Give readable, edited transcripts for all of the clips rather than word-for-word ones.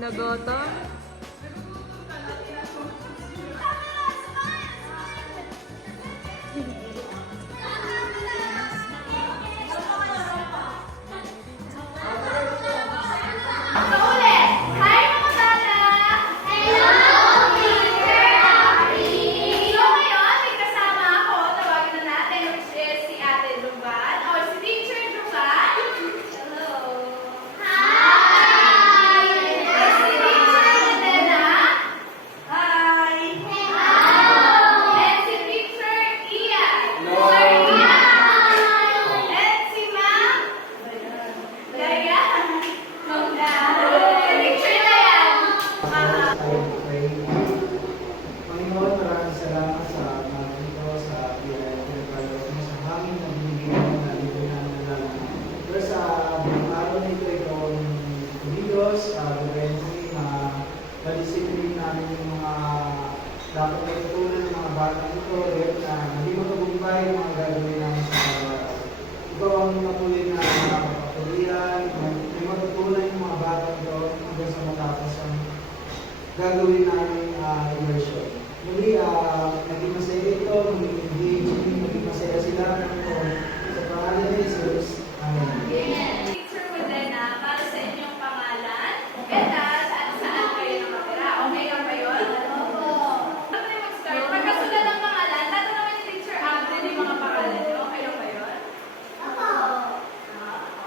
Nagoto. Disiplin namin yung mga dapat ay tutunan ng mga bata ito na hindi magkabugbay yung mga gagawin namin sa araw-araw. Ikaw ang matuloy na kapatulian, may matutunan yung mga bata ito hanggang sa matapos ang gagawin namin immersion. Muli, naging masaya ito, naging engaging, naging masaya sila sa pangalan ni Jesus. Amen. Picture mo din para sa inyong pangalan. And saan kayo nakatira? Okay lang ba yun? Opo. Bago tayo mag-start, pagkasulat ng pangalan, tatanungin ni Teacher Abden yung mga pangalan nyo. Okay lang ba yun? Opo.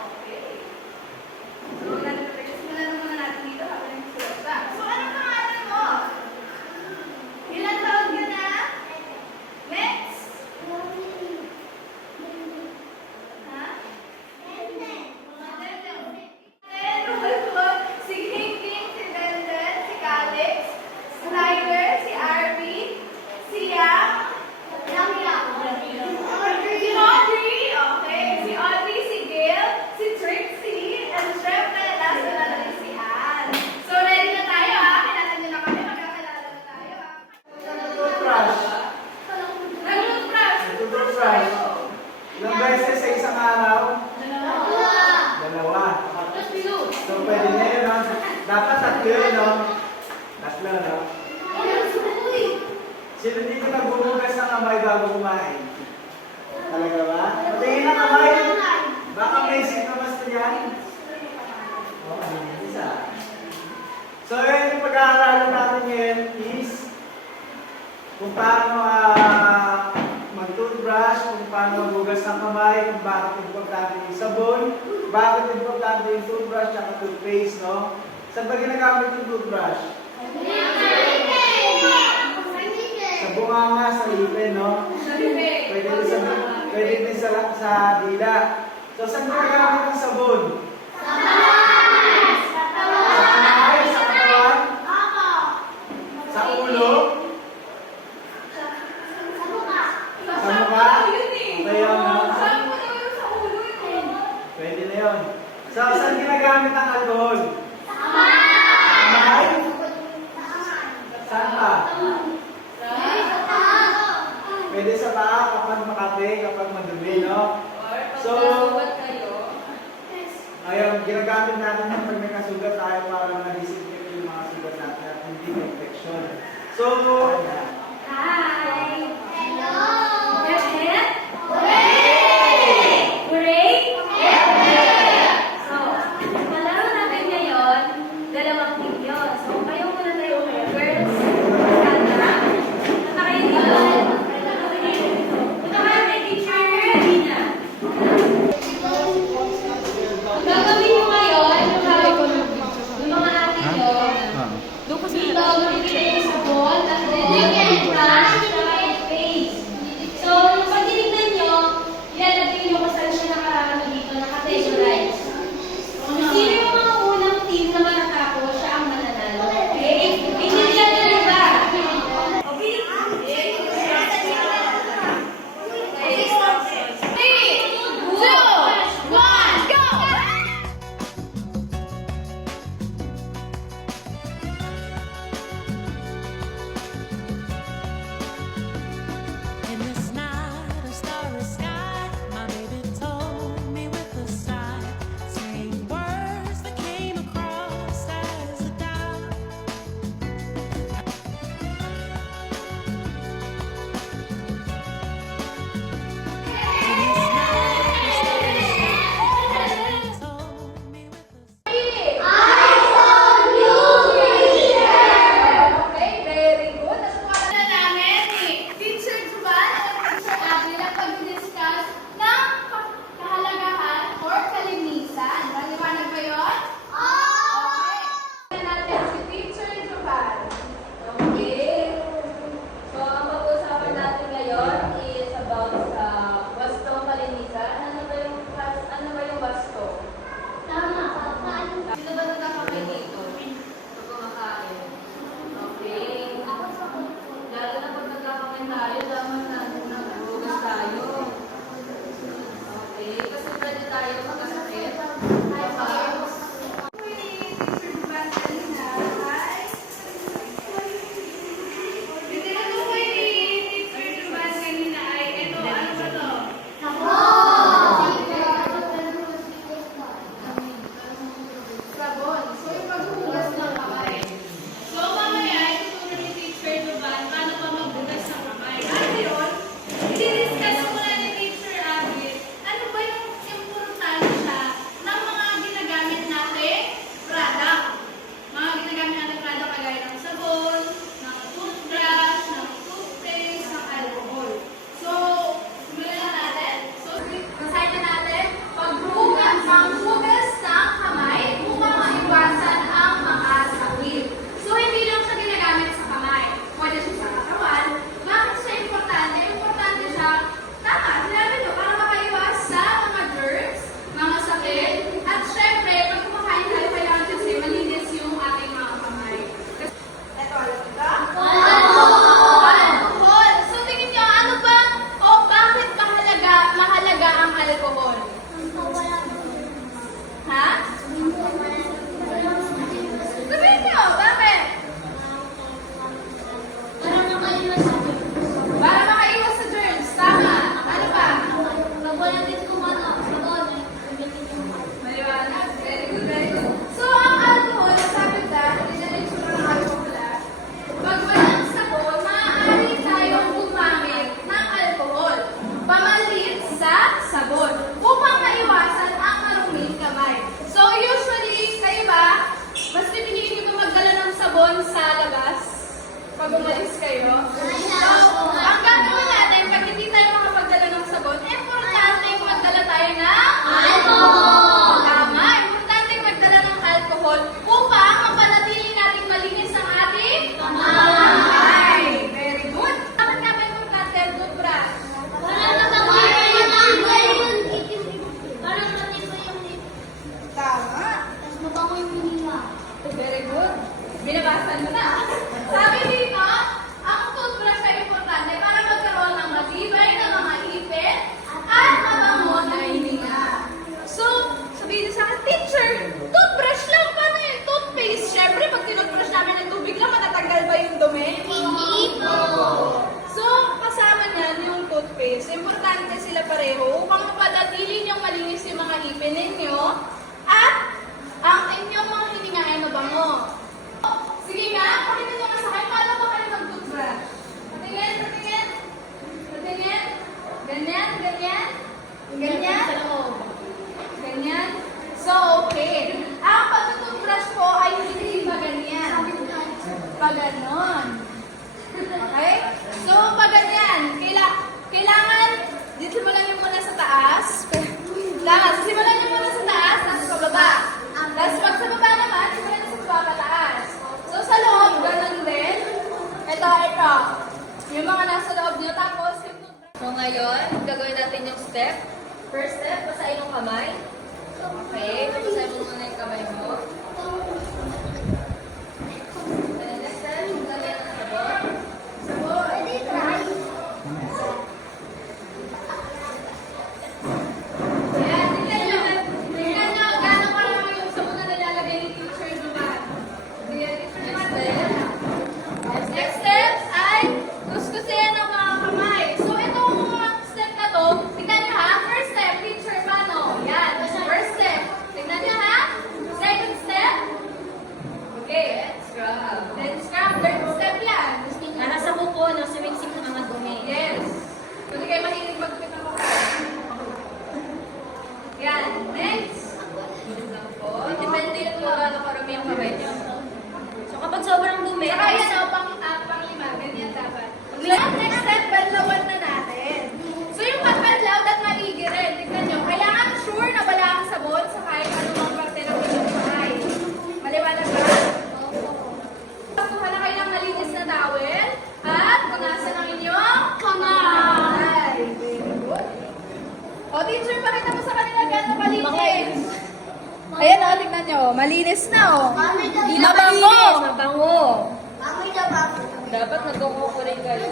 Okay. So, simulan na muna natin dito habang nagsulat pa. So, anong pangalan mo? Ilan taon ka na? Next? Ha? Si Hinking, si Denden, si Calix, Snyder, si Arby, si Yang, si Audrey, okay, si Audrey, si Gail, si Trixie, and syempre, last but not least, si Anne. So, ready na tayo kilala niyo na kami, magkakilala na tayo Nag-toothbrush. Nag-toothbrush. Ilang beses sa isang araw? Dalawa. So, pwede na yun, no? Dapat tatlo yun, no? Tatlo, no? Sino dito nagbubugas ng kamay bago kumain? Talaga ba? Patingin ang kamay. Baka basic na basta yan. Okay, isa. So, yun yung pag-aaralan natin ngayon is kung paano mag-toothbrush, kung paano magbugas ng kamay, kung bakit importante yung sabon, bakit importante yung toothbrush at toothpaste, no? Saan ba ginagamit yung toothbrush? Sa bunganga, sa ipin, no? Pwede din sa dila. So, saan ginagamit yung sabon? Sa kamay, sa katawan? Sa ulo? Sa mukha? Okay yun, no? Pwede na yun. So, saan ginagamit ang alcohol? Sa kamay? Saan pa? Pwede sa paa kapag makape, kapag madumi, no? So, ayun, ginagamit natin yan pag may kasugat tayo para ma-disinfect yung mga sugat natin at hindi infection. So, Hi! Hello! Hep-hep? Hooray! Hooray? Hep-hep! So, palaro natin ngayon, dalawang video. So, kayo muna tayo first. Kanta. Kanta kayo dito. Punta kayo kay Teacher Rina. Ang gagawin nyo ngayon, yung mga atin nyo, dito, bibigay yung sabon, at then, brush, tayo, dapat natin naghugas tayo. Okay, kasi pwede tayo magkasakit. Sabon. So, yung paghuhugas ng kamay. So, mamaya, ituturo ni Teacher Duban paano pa maghugas ng kamay. At yun, i-discuss muna ni Teacher Abby, ano ba yung importansya ng mga ginagamit nating product. Mga ginagamit nating product kagaya ng sabon, ng toothbrush, ng toothpaste, ng alcohol. So, simulan na natin. So, basahin na natin. Paghugas ng kamay upang maiwasan ang mga sakit. So, hindi lang siya ginagamit sa kamay. Pwede siya sa katawan. Bakit siya importante? Importante siya, tama, sinabi nyo, para makaiwas sa mga germs, mga sakit, at syempre, pag kumakain tayo, kailangan kasi malinis yung ating mga kamay. Ito, alam mo ba? Alcohol! So, tingin nyo, ano ba, o bakit mahalaga ang alcohol? Ha? Sabihin nyo, bakit? Para makaiwas sa germs. Tama. Ano ba? Maliwanag. Very good, very good. So, ang alcohol, sabi ka, hindi na rin sura ng alcohol. Pag walang sabon, maaari tayong gumamit ng alcohol. Pamalit sa sabon. Upang maiwasan ang maruming kamay. So, usually, kayo ba, mas pipiliin nyo ba magdala ng sabon sa labas? Pag umalis kayo? So, ang gagawin natin, pag hindi tayo makapagdala ng sabon, importante magdala tayo ng alcohol. Tama, importante magdala ng alcohol upang mapanatili natin malinis ang ating kamay. Very good. Bakit nga ba importante ang toothbrush? Tama. Very good. Binabasan mo na. Sabi dito, ang toothbrush ay importante para magkaroon ng matibay na mga ipin at mabango na hininga. So, sabihin sa akin, teacher, toothbrush lang, paano yung toothpaste? Siyempre, pag tinutbrush namin ng tubig lang, matatanggal ba yung dumi? Hindi po. So, kasama niyan yung toothpaste. Importante sila pareho upang mapanatili niyong malinis yung mga ipin ninyo at ang inyong mga hininga ay mabango. Sige nga, pakita nyo nga sa akin, paano ba kayo mag-toothbrush? Patingin, patingin. Patingin. Ganyan, ganyan. Ganyan. Ganyan. So, okay. Ang pag-toothbrush po ay hindi ba ganyan? Pag ganon. Okay? So, pag ganyan, kailangan, simulan nyo muna sa taas. Simulan nyo muna sa taas, tapos sa baba. Tapos pag sa baba naman, simulan nyo sa baba pataas. So, sa loob, ganun din. Ito. Yung mga nasa loob nyo, tapos yung toothbrush. So ngayon, gagawin natin yung step. First step, basahin yung kamay. Okay, basahin mo muna yung kamay mo. And the next step, lagyan ng sabon. Ayan, tingnan nyo, gano'n pa lang yung sabon na nilalagay ni Teacher Duban. Next step ay kuskusin ang mga kamay. So, itong mga step na to, tingnan nyo ha. First step, teacher, paano? Yan. First step. Tingnan nyo ha. Second step. Okay. Then scrub. Third step yan. Nasa buko, nasiwingsik ng mga dumi. Yes. Kung di kayo mahilig magpit ng kamay. Yan. Next. Depende yun kung gaano karami yung kamay niyo. So kapag sobrang dumi, Saka yan o, pang-lima. Ganyan dapat. Next step, banlawan na natin. So yung pagbanlaw, at maligi rin. Tignan nyo, kailangan sure na wala ang sabon sa kahit anumang parte ng inyong kamay. Maliwanag ba? Kuha na kayo ng malinis na towel at punasan ang inyong kamay. Very good. O teacher, pakita mo sa kanila gano'ng malinis. Ayan o, tignan nyo. Malinis na o. mabango! Mabango! Mami na ba? Dapat nagkukuha rin kayo.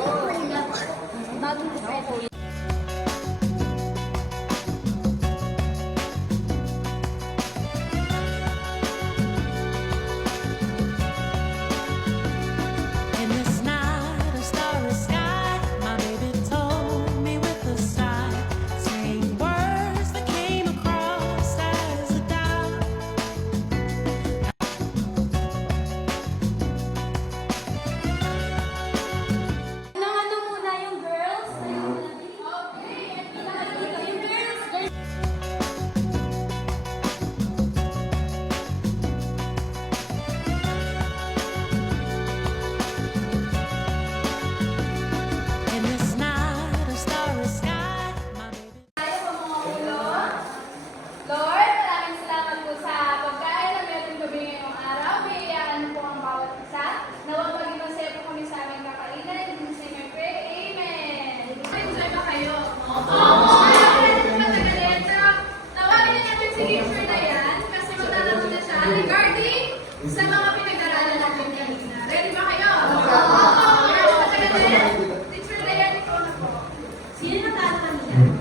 Kaya natin matagalin. Pero tawagin na natin si Teacher Dayan kasi magtatanong na siya regarding sa mga pinag-aralan natin kanina. Ready ba kayo? Kaya matagalin. Teacher Dayan, ikaw na po. Sino nagtatanong kanina?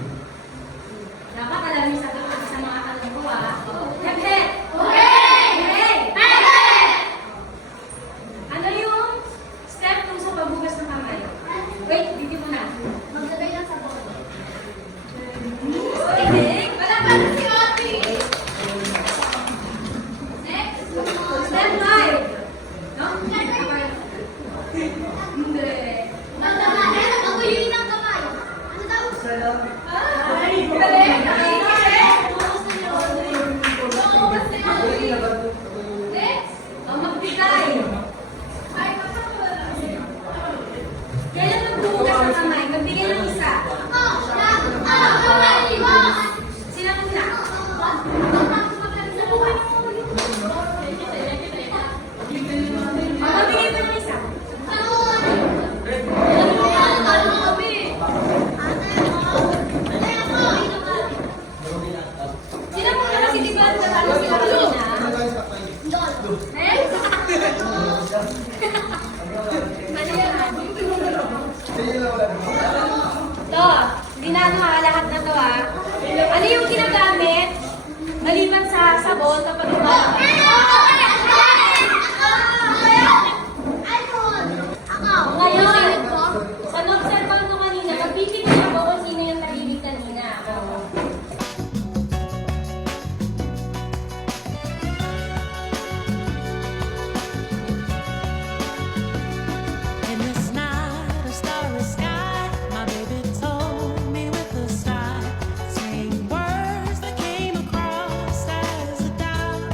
Dapat alam niyo sagot ko sa mga tanong ko ah. Hep-hep! Hey! Ano yung step 2 sa pagbugas ng kamay? Wait, bigyan mo na. Maglagay lang sa bowl. Okay. Wala pa rin si Oti. Next. Step 5. No? Hindi. Aguyin ng kamay. Ano daw? Ay, galing. Next. Magbigay. Ay, wala na. Kailan magbubugas ng kamay? Magbigay ng isa. Sino muna? Magbigay pa ng isa. Sino muna kasi di ba natalo sila kanina? Next. To, hindi na ano ha, lahat na to ha. Ano yung ginagamit? Maliban sa sabon kapag Ngayon, sa nag-serve ko kanina, magpipicture ako kung sino yung narinig kanina. In this night of starry sky, my baby told me with a sigh, saying words that came across as a doubt.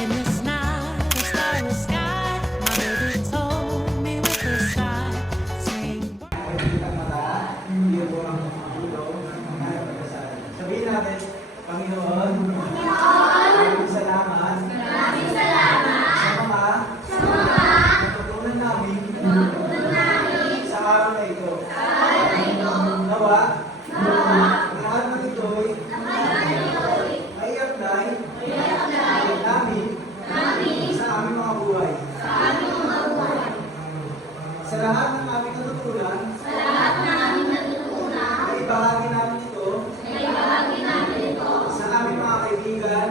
In this night of starry sky, my baby told me with a sigh, saying Sabihin natin, Panginoon, maraming salamat. Sa mga natutunan namin sa araw na ito. Nawa, ang lahat ng ito'y ay apply namin sa aming mga buhay. Sa lahat ng aming natutunan, ay ibahagi namin ito sa aming mga kaibigan,